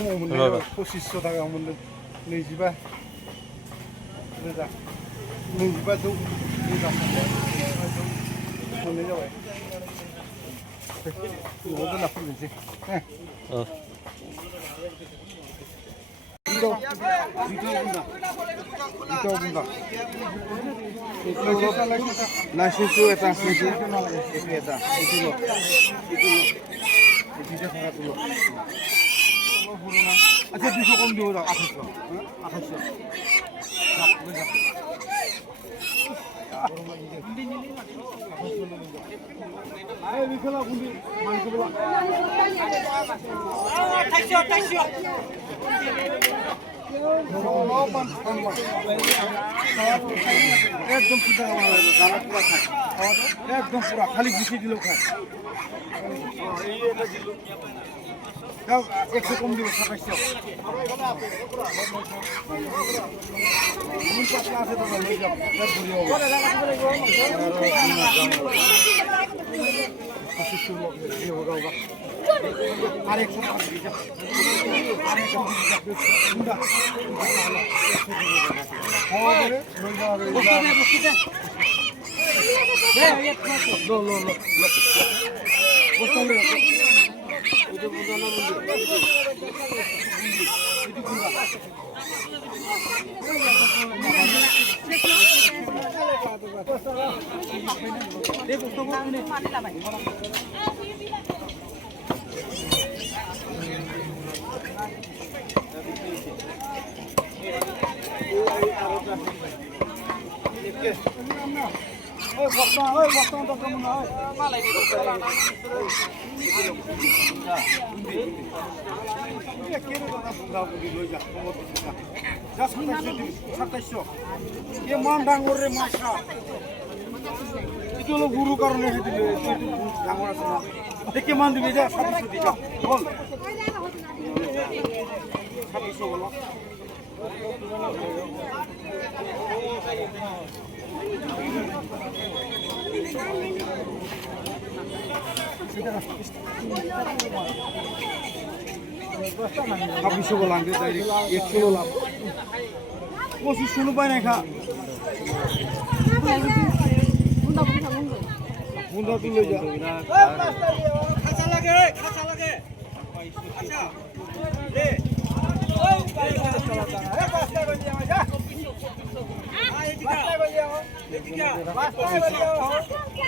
मोननाय 2500 थाखा मोनदों 25 रोजा 25 जौ रोजा मोननाय जाबाय न'आव दोनना फैनोसै Nasi itu eta nasi itu eta itu loh itu dia sangat dulu aja bisa kom dulu dah atas ayo bisa lah bundi main sebelah taksio एकदम सीधा एकदम पूरा खाली घुसी दिलो खाए 100 कम दिलो 2700 मुन पास আছে তো ले जाओ ये होगा আর 100 টাকা দিয়ে যাও আর 100 টাকা হবে লই যাও লো বসলে এটা বুঝানো দেখো তো পানি লাগাই Oi, botão da cama não. Fala aí, já ये मान डांग रे माछा itu lo guru karone he dile itu ডাঙর আছে না দেখে মান দিবে যা 2700 দিবা বল 2700 বলো ছাব্বিশশো বলাঙ্গে ডাইরেক্ট 100 লাভ 2500 পাই না খা বুন্দা তুলে যা খাঁচা লাগে আচ্ছা লে ওই চলা চলা এ পাঁচটা বাজে আমার যা পাঁচটা বাজে আমার এদিকে পাঁচটা বাজে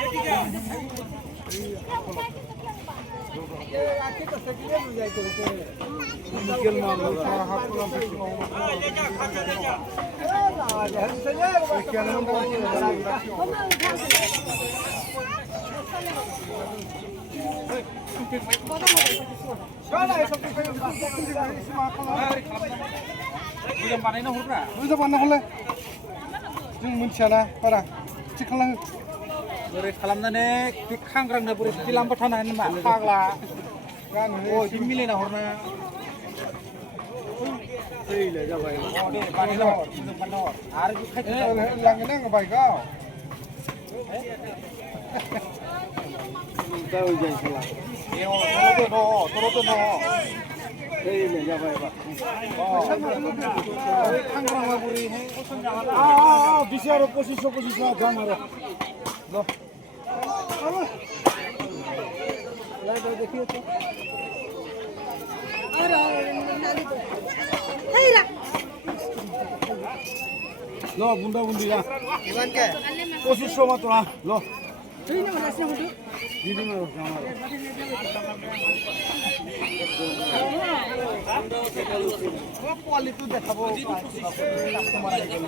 এদিকে ये आके तो सकिले हो जाए तो निकल मार लो सारा हाथ पूरा ले जा खाचा ले जा आज हम से ले क्या नाम Mana itu Udah panen hurra. Udah panen hole. Jung munsiana para. Ciklang. Bore खालामनानै बे खांग्रांनो बोरै दिलांबाय थानो हानो मा फाग्ला ओ दिमिलेना हरना थैले जाबाय अ दे बानायना हर बानायना हर आरो बे खायनो लांगोन आं बाइकआव दा होय जाय साला ए तोरतो न थैले जाबाय बा अ खांग्रांआ बोरै हे पसन्द जाला आ 20 आरो 2500 दाम आरो लो लाइट देखिए तो अरे नाली तो हेला लो बुंदा बुंदी ला इवन के 2500 मात्र लो ठीक ना रास्ते में दीदी में हमारा वो क्वालिटी देखाबो कस्टमर आइ गेल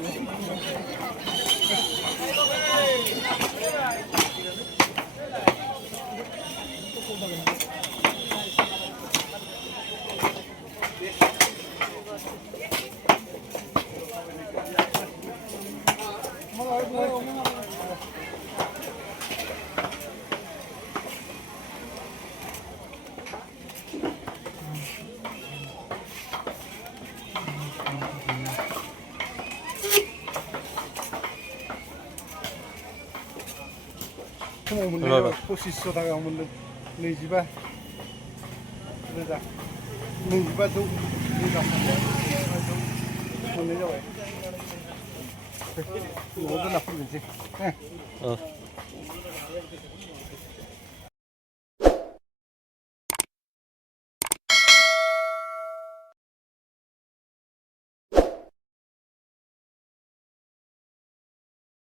मोननाय 2500 थाखा मोनदों 25 रोजा 1,200 रोजा मोननाय जाबाय न'आव दोनना फैनोसै